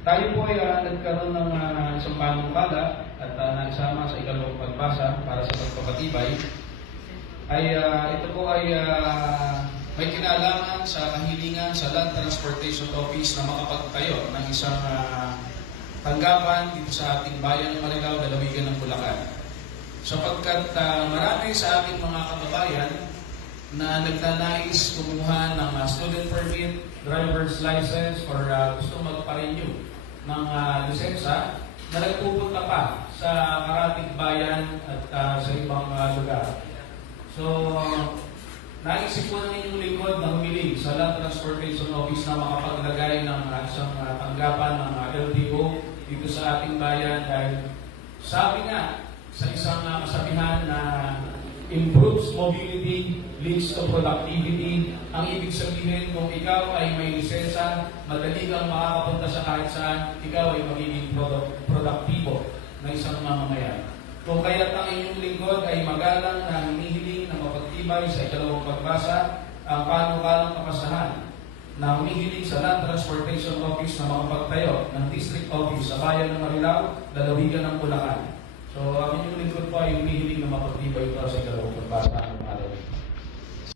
Tayo po ay nagkaroon ng isang panukala at nagsama sa ikalawang pagbasa para sa pagpapatibay. Ito po ay may kinalaman sa kahilingan sa Land Transportation Office na makapagtayo ng isang tanggapan dito sa ating bayan ng Marilao, lalawigan ng Bulacan. Sapagkat marami sa ating mga kababayan na nagnanais kumuha ng student permit, driver's license, or gusto magpa-renew ng lisensya na nagpupunta pa sa karating bayan at sa ibang lugar. So, naisip po ng inyong lingkod na humiling sa Land Transportation Office na makapaglagay ng isang tanggapan ng LTO dito sa ating bayan dahil sabi nga sa isang kasabihan na improves mobility, leads to productivity. Ang ibig sabihin, kung ikaw ay may lisensya, madali kang makakapunta sa kahit saan, ikaw ay magiging produktibo na isang mamamayan. Kung kaya't ang inyong lingkod ay magalang na hinihiling na mapagtibay sa ikalawang pagbasa ang panukalang kapasahan na humihiling sa Land Transportation Office na makapagtayo ng District Office sa bayan ng Marilao, lalawigan ng Bulacan. So, ang inyong lingkod po ay humihiling na mapagtibay ito sa ikalawang pagbasa.